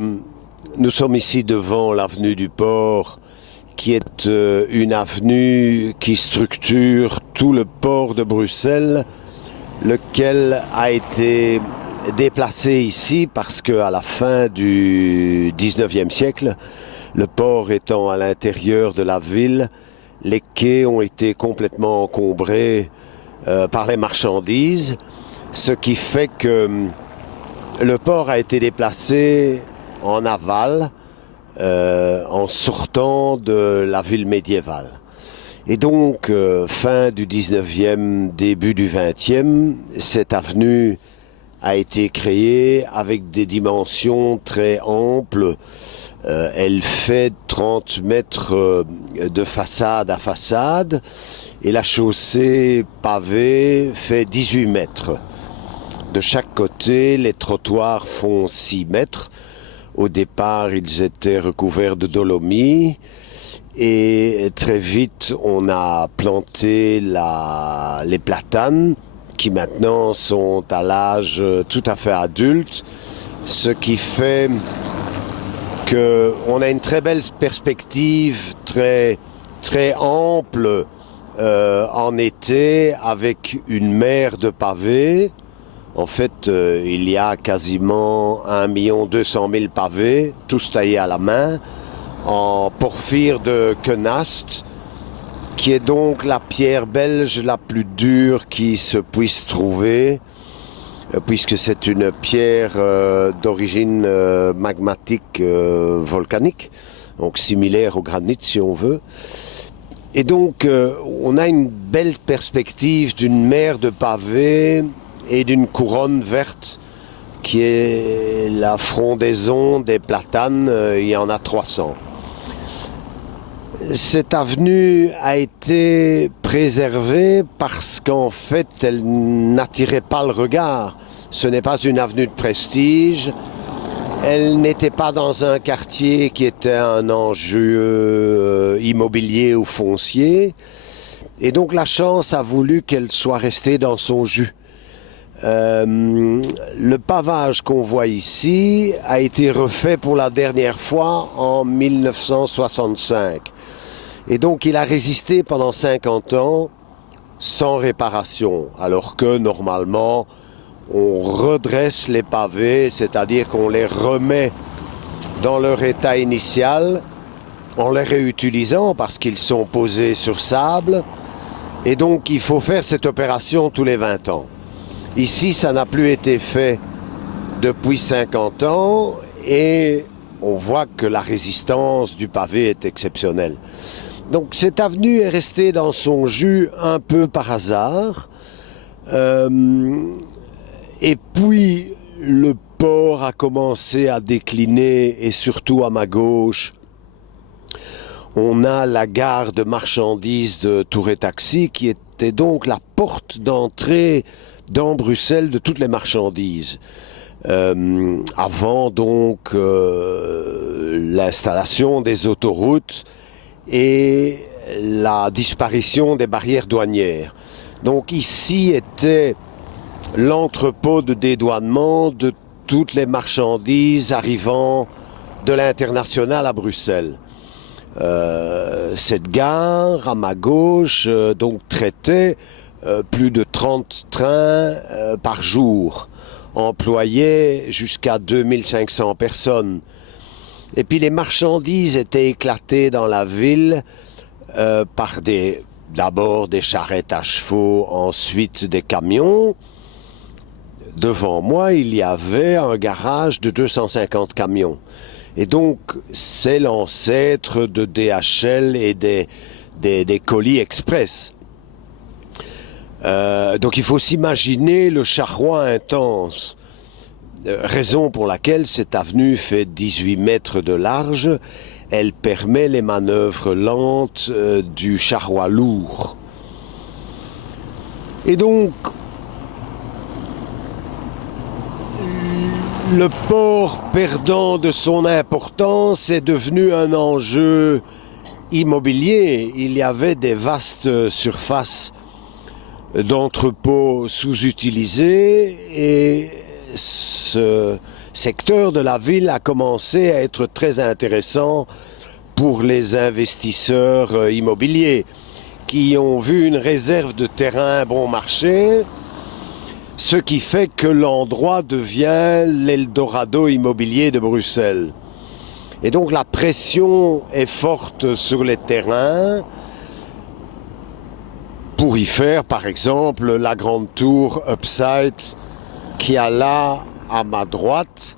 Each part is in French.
Nous sommes ici devant l'avenue du Port, qui est une avenue qui structure tout le port de Bruxelles, lequel a été déplacé ici parce qu'à la fin du 19e siècle, le port étant à l'intérieur de la ville, les quais ont été complètement encombrés par les marchandises, ce qui fait que le port a été déplacé en aval, en sortant de la ville médiévale. Et donc, fin du 19e, début du 20e, cette avenue a été créée avec des dimensions très amples. Elle fait 30 mètres de façade à façade et la chaussée pavée fait 18 mètres. De chaque côté, les trottoirs font 6 mètres. Au départ, ils étaient recouverts de dolomie et très vite, on a planté les platanes qui maintenant sont à l'âge tout à fait adulte, ce qui fait qu'on a une très belle perspective, très, très ample en été avec une mer de pavés. En fait, il y a quasiment 1 200 000 pavés, tous taillés à la main, en porphyre de Quenast, qui est donc la pierre belge la plus dure qui se puisse trouver, puisque c'est une pierre d'origine magmatique volcanique, donc similaire au granit si on veut. Et donc, on a une belle perspective d'une mer de pavés et d'une couronne verte qui est la frondaison des platanes, il y en a 300. Cette avenue a été préservée parce qu'en fait, elle n'attirait pas le regard. Ce n'est pas une avenue de prestige. Elle n'était pas dans un quartier qui était un enjeu immobilier ou foncier. Et donc la chance a voulu qu'elle soit restée dans son jus. Le pavage qu'on voit ici a été refait pour la dernière fois en 1965. Et donc il a résisté pendant 50 ans sans réparation, alors que normalement on redresse les pavés, c'est-à-dire qu'on les remet dans leur état initial en les réutilisant parce qu'ils sont posés sur sable. Et donc il faut faire cette opération tous les 20 ans. Ici, ça n'a plus été fait depuis 50 ans et on voit que la résistance du pavé est exceptionnelle. Donc cette avenue est restée dans son jus un peu par hasard. Et puis le port a commencé à décliner et surtout à ma gauche, on a la gare de marchandises de Touré-Taxi qui était donc la porte d'entrée dans Bruxelles de toutes les marchandises. Avant donc l'installation des autoroutes et la disparition des barrières douanières. Donc ici était l'entrepôt de dédouanement de toutes les marchandises arrivant de l'international à Bruxelles. Cette gare à ma gauche donc traitait plus de 30 trains par jour, employait jusqu'à 2500 personnes. Et puis les marchandises étaient éclatées dans la ville par d'abord des charrettes à chevaux, ensuite des camions. Devant moi, il y avait un garage de 250 camions. Et donc, c'est l'ancêtre de DHL et des colis express. Donc il faut s'imaginer le charroi intense, raison pour laquelle cette avenue fait 18 mètres de large. Elle permet les manœuvres lentes du charroi lourd. Et donc, le port, perdant de son importance, est devenu un enjeu immobilier. Il y avait des vastes surfaces d'entrepôts sous-utilisés et secteur de la ville a commencé à être très intéressant pour les investisseurs immobiliers qui ont vu une réserve de terrain bon marché, ce qui fait que l'endroit devient l'Eldorado immobilier de Bruxelles. Et donc la pression est forte sur les terrains pour y faire, par exemple, la grande tour Upside qui a là à ma droite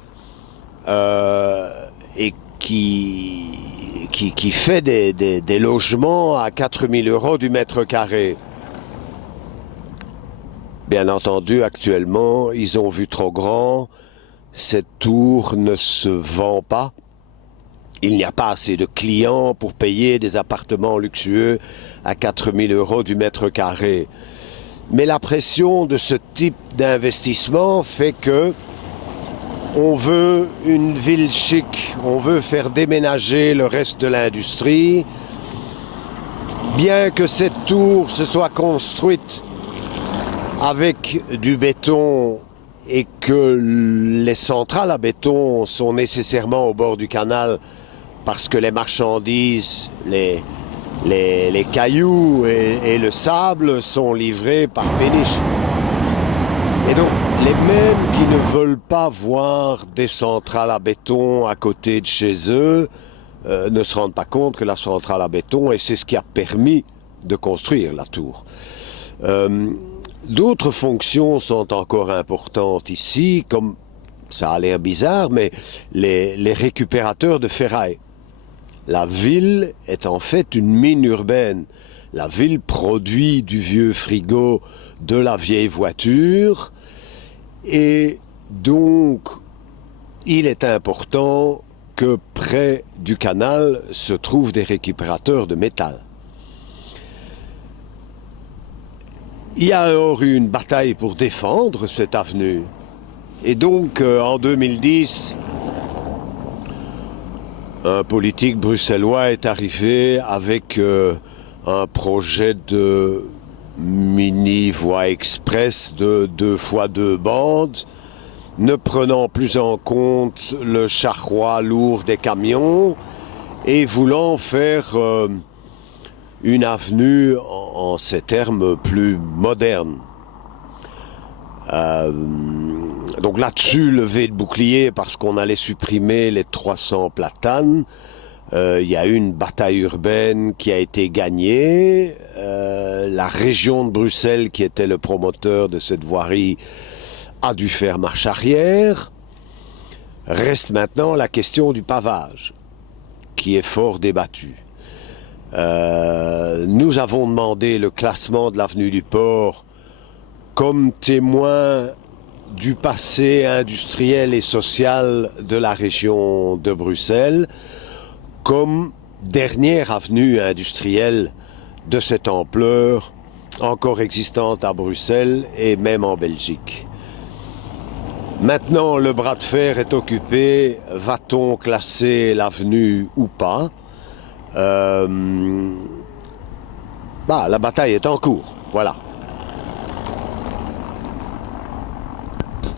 et qui fait des logements à 4 000 € du mètre carré. Bien entendu, actuellement, ils ont vu trop grand. Cette tour ne se vend pas. Il n'y a pas assez de clients pour payer des appartements luxueux à 4 000 € du mètre carré. Mais la pression de ce type d'investissement fait que on veut une ville chic, on veut faire déménager le reste de l'industrie. Bien que cette tour se soit construite avec du béton et que les centrales à béton sont nécessairement au bord du canal parce que les marchandises, les cailloux et le sable sont livrés par péniche. Et donc, les mêmes qui ne veulent pas voir des centrales à béton à côté de chez eux ne se rendent pas compte que la centrale à béton, et c'est ce qui a permis de construire la tour. D'autres fonctions sont encore importantes ici, comme ça a l'air bizarre, mais les récupérateurs de ferraille. La ville est en fait une mine urbaine. La ville produit du vieux frigo, de la vieille voiture, et donc il est important que près du canal se trouvent des récupérateurs de métal. Il y a alors eu une bataille pour défendre cette avenue. Et donc, en 2010, un politique bruxellois est arrivé avec un projet de mini-voie express de 2 fois 2 bandes, ne prenant plus en compte le charroi lourd des camions et voulant faire une avenue en ces termes plus modernes. Donc là-dessus, levé de bouclier parce qu'on allait supprimer les 300 platanes. Il y a eu une bataille urbaine qui a été gagnée. La région de Bruxelles, qui était le promoteur de cette voirie, a dû faire marche arrière. Reste maintenant la question du pavage, qui est fort débattue. Nous avons demandé le classement de l'avenue du Port comme témoin du passé industriel et social de la région de Bruxelles, comme dernière avenue industrielle de cette ampleur encore existante à Bruxelles et même en Belgique. Maintenant, le bras de fer est occupé. Va-t-on classer l'avenue ou pas? La bataille est en cours. Voilà.